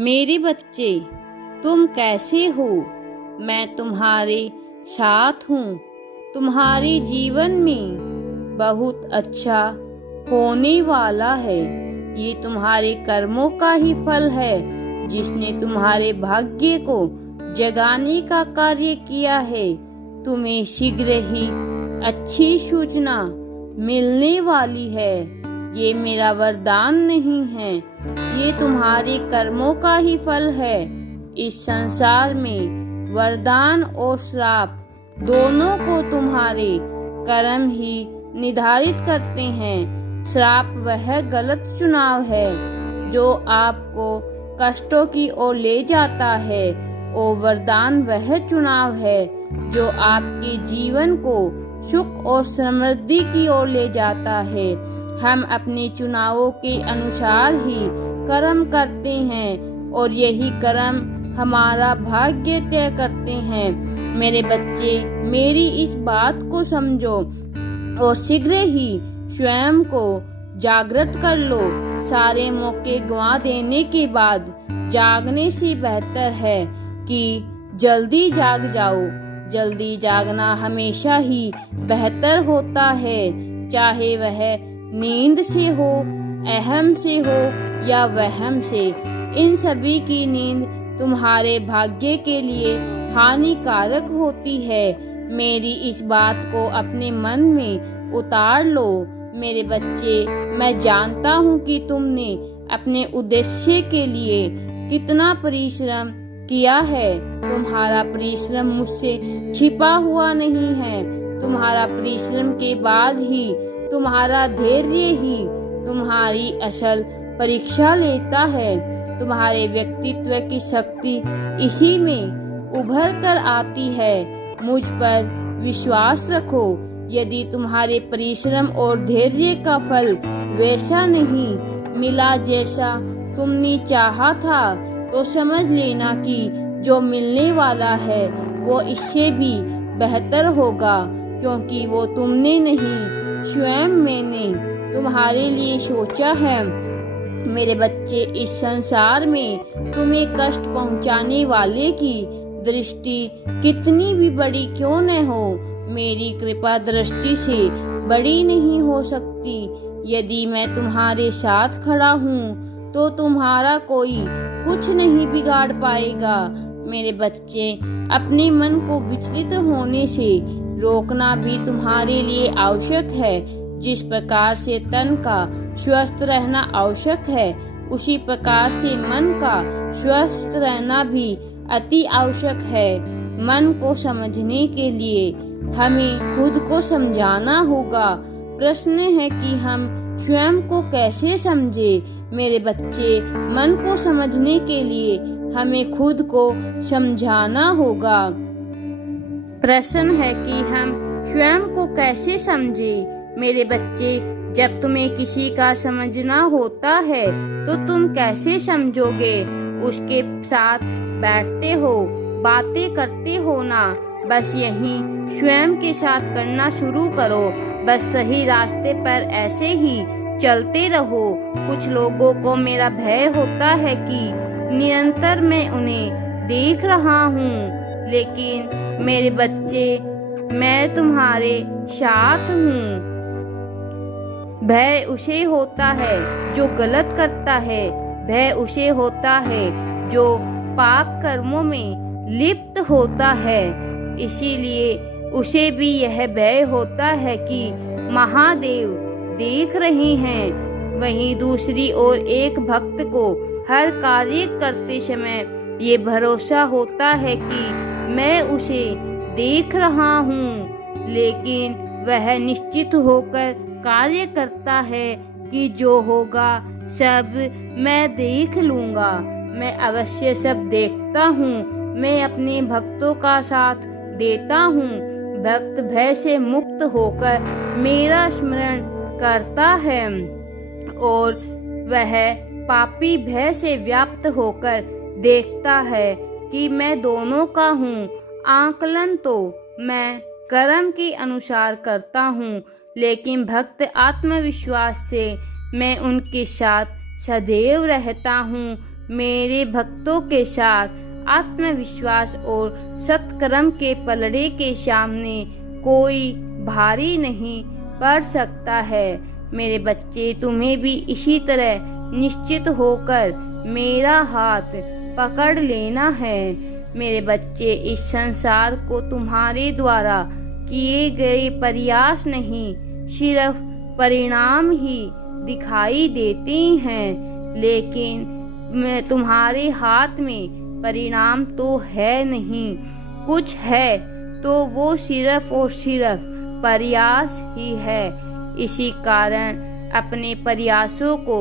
मेरे बच्चे, तुम कैसे हो? मैं तुम्हारे साथ हूँ। तुम्हारे जीवन में बहुत अच्छा होने वाला है। ये तुम्हारे कर्मों का ही फल है, जिसने तुम्हारे भाग्य को जगाने का कार्य किया है। तुम्हें शीघ्र ही अच्छी सूचना मिलने वाली है। ये मेरा वरदान नहीं है, ये तुम्हारे कर्मों का ही फल है। इस संसार में वरदान और श्राप दोनों को तुम्हारे कर्म ही निर्धारित करते हैं। श्राप वह गलत चुनाव है जो आपको कष्टों की ओर ले जाता है, और वरदान वह चुनाव है जो आपके जीवन को सुख और समृद्धि की ओर ले जाता है। हम अपने चुनावों के अनुसार ही कर्म करते हैं, और यही कर्म हमारा भाग्य तय करते हैं। मेरे बच्चे, मेरी इस बात को समझो और शीघ्र ही स्वयं को जागृत कर लो। सारे मौके गंवा देने के बाद जागने से बेहतर है कि जल्दी जाग जाओ। जल्दी जागना हमेशा ही बेहतर होता है, चाहे वह नींद से हो, अहम से हो या वहम से। इन सभी की नींद तुम्हारे भाग्य के लिए हानिकारक होती है। मेरी इस बात को अपने मन में उतार लो। मेरे बच्चे, मैं जानता हूँ कि तुमने अपने उद्देश्य के लिए कितना परिश्रम किया है। तुम्हारा परिश्रम मुझसे छिपा हुआ नहीं है। तुम्हारा परिश्रम के बाद ही तुम्हारा धैर्य ही तुम्हारी असल परीक्षा लेता है। तुम्हारे व्यक्तित्व की शक्ति इसी में उभर कर आती है। मुझ पर विश्वास रखो। यदि तुम्हारे परिश्रम और धैर्य का फल वैसा नहीं मिला जैसा तुमने चाहा था, तो समझ लेना कि जो मिलने वाला है वो इससे भी बेहतर होगा, क्योंकि वो तुमने नहीं, स्वयं मैंने तुम्हारे लिए सोचा है। मेरे बच्चे, इस संसार में तुम्हें कष्ट पहुंचाने वाले की दृष्टि कितनी भी बड़ी क्यों न हो, मेरी कृपा दृष्टि से बड़ी नहीं हो सकती। यदि मैं तुम्हारे साथ खड़ा हूँ तो तुम्हारा कोई कुछ नहीं बिगाड़ पाएगा। मेरे बच्चे, अपने मन को विचलित होने से रोकना भी तुम्हारे लिए आवश्यक है। जिस प्रकार से तन का स्वस्थ रहना आवश्यक है, उसी प्रकार से मन का स्वस्थ रहना भी अति आवश्यक है। मन को समझने के लिए हमें खुद को समझाना होगा। प्रश्न है कि हम स्वयं को कैसे समझे। मेरे बच्चे, मन को समझने के लिए हमें खुद को समझाना होगा। प्रश्न है कि हम स्वयं को कैसे समझे। मेरे बच्चे, जब तुम्हें किसी का समझना होता है तो तुम कैसे समझोगे? उसके साथ बैठते हो, बातें करते हो ना। बस यही स्वयं के साथ करना शुरू करो। बस सही रास्ते पर ऐसे ही चलते रहो। कुछ लोगों को मेरा भय होता है कि निरंतर मैं उन्हें देख रहा हूँ, लेकिन मेरे बच्चे, मैं तुम्हारे साथ हूँ। भय उसे होता है जो गलत करता है। भय उसे होता है जो पाप कर्मों में लिप्त होता है। इसीलिए उसे भी यह भय होता है कि महादेव देख रहे हैं। वहीं दूसरी ओर एक भक्त को हर कार्य करते समय ये भरोसा होता है कि मैं उसे देख रहा हूँ, लेकिन वह निश्चित होकर कार्य करता है कि जो होगा सब मैं देख लूँगा। मैं अवश्य सब देखता हूँ। मैं अपने भक्तों का साथ देता हूँ। भक्त भय से मुक्त होकर मेरा स्मरण करता है, और वह पापी भय से व्याप्त होकर देखता है कि मैं दोनों का हूँ। आकलन तो मैं कर्म के अनुसार करता हूँ, लेकिन भक्त आत्मविश्वास से मैं उनके साथ सदैव रहता हूँ। मेरे भक्तों के साथ आत्मविश्वास और सत्कर्म के पलड़े के सामने कोई भारी नहीं पड़ सकता है। मेरे बच्चे, तुम्हें भी इसी तरह निश्चित होकर मेरा हाथ पकड़ लेना है। मेरे बच्चे, इस संसार को तुम्हारे द्वारा किए गए प्रयास नहीं, सिर्फ परिणाम ही दिखाई देते हैं, लेकिन मैं तुम्हारे हाथ में परिणाम तो है नहीं। कुछ है तो वो सिर्फ और सिर्फ प्रयास ही है। इसी कारण अपने प्रयासों को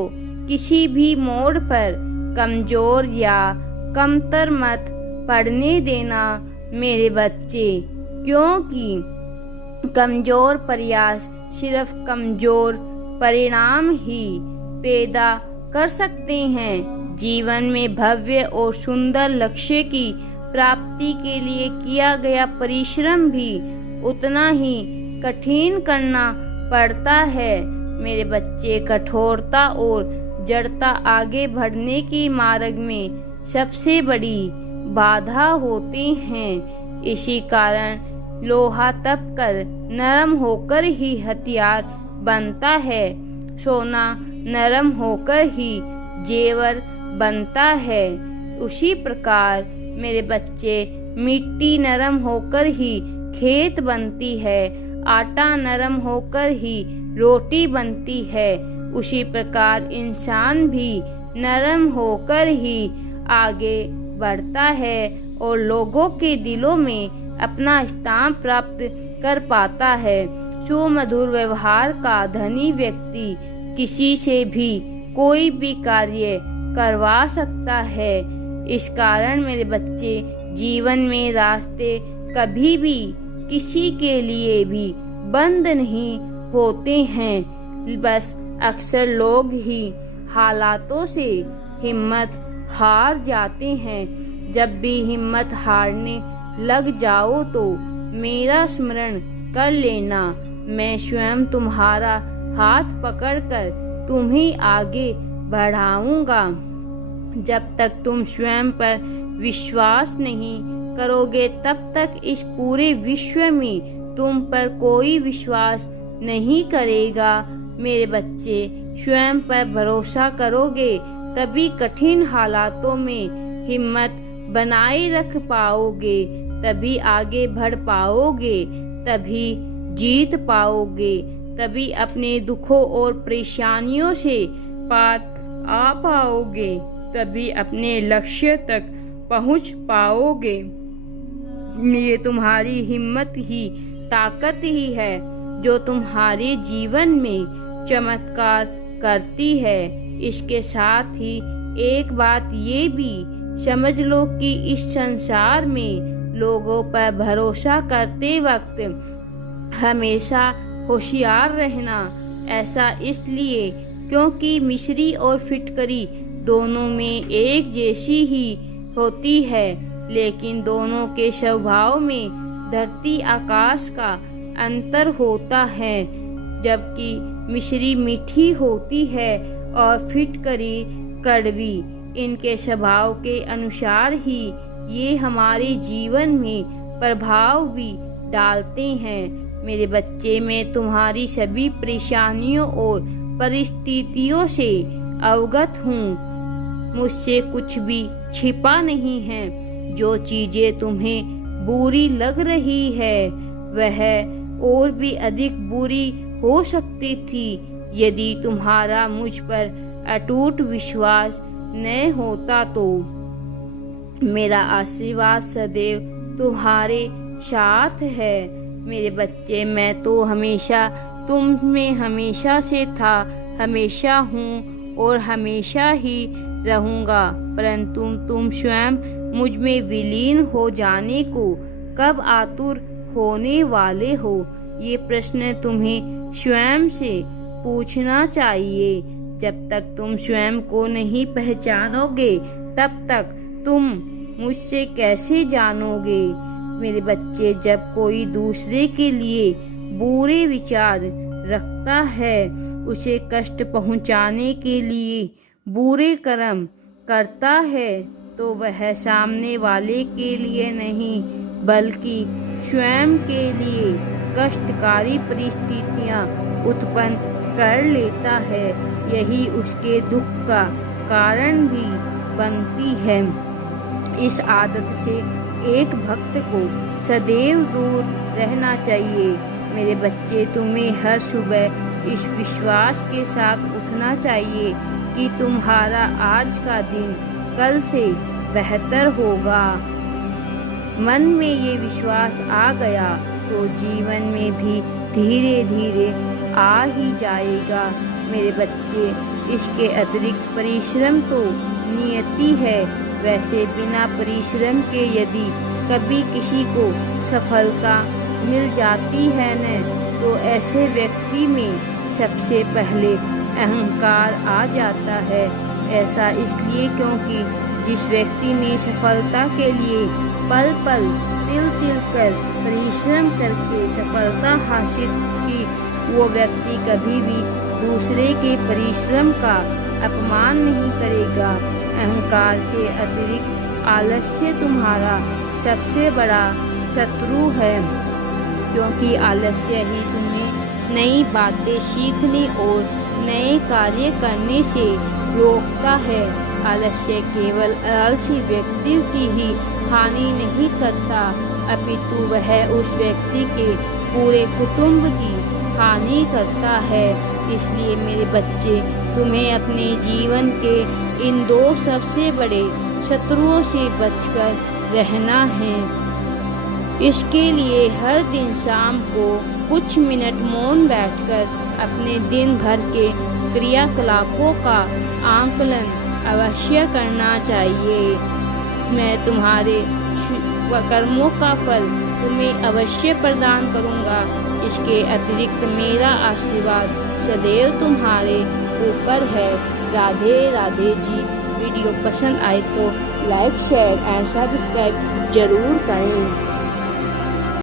किसी भी मोड़ पर कमजोर या कमतर मत पड़ने देना मेरे बच्चे, क्योंकि कमजोर प्रयास सिर्फ कमजोर परिणाम ही पैदा कर सकते हैं। जीवन में भव्य और सुंदर लक्ष्य की प्राप्ति के लिए किया गया परिश्रम भी उतना ही कठिन करना पड़ता है। मेरे बच्चे, कठोरता और जड़ता आगे बढ़ने की मार्ग में सबसे बड़ी बाधा होती हैं। इसी कारण लोहा तप कर नरम होकर ही हथियार बनता है, सोना नरम होकर ही जेवर बनता है। उसी प्रकार मेरे बच्चे, मिट्टी नरम होकर ही खेत बनती है, आटा नरम होकर ही रोटी बनती है। उसी प्रकार इंसान भी नरम होकर ही आगे बढ़ता है और लोगों के दिलों में अपना स्थान प्राप्त कर पाता है। सुमधुर व्यवहार का धनी व्यक्ति किसी से भी कोई भी कार्य करवा सकता है। इस कारण मेरे बच्चे, जीवन में रास्ते कभी भी किसी के लिए भी बंद नहीं होते हैं। बस अक्सर लोग ही हालातों से हिम्मत हार जाते हैं। जब भी हिम्मत हारने लग जाओ तो मेरा स्मरण कर लेना। मैं स्वयं तुम्हारा हाथ पकड़कर तुम्हें आगे बढ़ाऊंगा। जब तक तुम स्वयं पर विश्वास नहीं करोगे, तब तक इस पूरे विश्व में तुम पर कोई विश्वास नहीं करेगा। मेरे बच्चे, स्वयं पर भरोसा करोगे तभी कठिन हालातों में हिम्मत बनाए रख पाओगे, तभी आगे बढ़ पाओगे, तभी जीत पाओगे, तभी अपने दुखों और परेशानियों से पार आ पाओगे, तभी अपने लक्ष्य तक पहुंच पाओगे। ये तुम्हारी हिम्मत ही ताकत ही है जो तुम्हारे जीवन में चमत्कार करती है। इसके साथ ही एक बात ये भी समझ लो कि इस संसार में लोगों पर भरोसा करते वक्त हमेशा होशियार रहना। ऐसा इसलिए क्योंकि मिश्री और फिटकरी दोनों में एक जैसी ही होती है, लेकिन दोनों के स्वभाव में धरती आकाश का अंतर होता है। जबकि मिश्री मीठी होती है और फिटकरी कड़वी। इनके स्वभाव के अनुसार ही ये हमारे जीवन में प्रभाव भी डालते हैं। मेरे बच्चे, मैं तुम्हारी सभी परेशानियों और परिस्थितियों से अवगत हूँ। मुझसे कुछ भी छिपा नहीं है। जो चीजें तुम्हें बुरी लग रही है वह और भी अधिक बुरी हो सकती थी यदि तुम्हारा मुझ पर अटूट विश्वास न होता तो। मेरा आशीर्वाद सदैव तुम्हारे साथ है। मेरे बच्चे, मैं तो हमेशा तुम में हमेशा से था, हमेशा हूँ और हमेशा ही रहूँगा। परंतु तुम स्वयं मुझ में विलीन हो जाने को कब आतुर होने वाले हो, ये प्रश्न तुम्हें स्वयं से पूछना चाहिए। जब तक तुम स्वयं को नहीं पहचानोगे तब तक तुम मुझसे कैसे जानोगे। मेरे बच्चे, जब कोई दूसरे के लिए बुरे विचार रखता है, उसे कष्ट पहुंचाने के लिए बुरे कर्म करता है तो वह सामने वाले के लिए नहीं बल्कि स्वयं के लिए कष्टकारी परिस्थितियां उत्पन्न कर लेता है। यही उसके दुख का कारण भी बनती है। इस आदत से एक भक्त को सदैव दूर रहना चाहिए। मेरे बच्चे, तुम्हें हर सुबह इस विश्वास के साथ उठना चाहिए कि तुम्हारा आज का दिन कल से बेहतर होगा। मन में ये विश्वास आ गया तो जीवन में भी धीरे धीरे आ ही जाएगा। मेरे बच्चे, इसके अतिरिक्त परिश्रम तो नियति है। वैसे बिना परिश्रम के यदि कभी किसी को सफलता मिल जाती है न, तो ऐसे व्यक्ति में सबसे पहले अहंकार आ जाता है। ऐसा इसलिए क्योंकि जिस व्यक्ति ने सफलता के लिए पल पल तिल तिल कर परिश्रम करके सफलता हासिल की, वो व्यक्ति कभी भी दूसरे के परिश्रम का अपमान नहीं करेगा। अहंकार के अतिरिक्त आलस्य तुम्हारा सबसे बड़ा शत्रु है, क्योंकि आलस्य ही तुम्हें नई बातें सीखने और नए कार्य करने से रोकता है। आलस्य केवल आलसी व्यक्ति की ही हानि नहीं करता, अपितु वह उस व्यक्ति के पूरे कुटुंब की हानि करता है। इसलिए मेरे बच्चे, तुम्हें अपने जीवन के इन दो सबसे बड़े शत्रुओं से बचकर रहना है। इसके लिए हर दिन शाम को कुछ मिनट मौन बैठकर अपने दिन भर के क्रियाकलापों का आकलन अवश्य करना चाहिए। मैं तुम्हारे कर्मों का फल तुम्हें अवश्य प्रदान करूंगा। इसके अतिरिक्त मेरा आशीर्वाद सदैव तुम्हारे ऊपर है। राधे राधे जी। वीडियो पसंद आए तो लाइक, शेयर एंड सब्सक्राइब जरूर करें।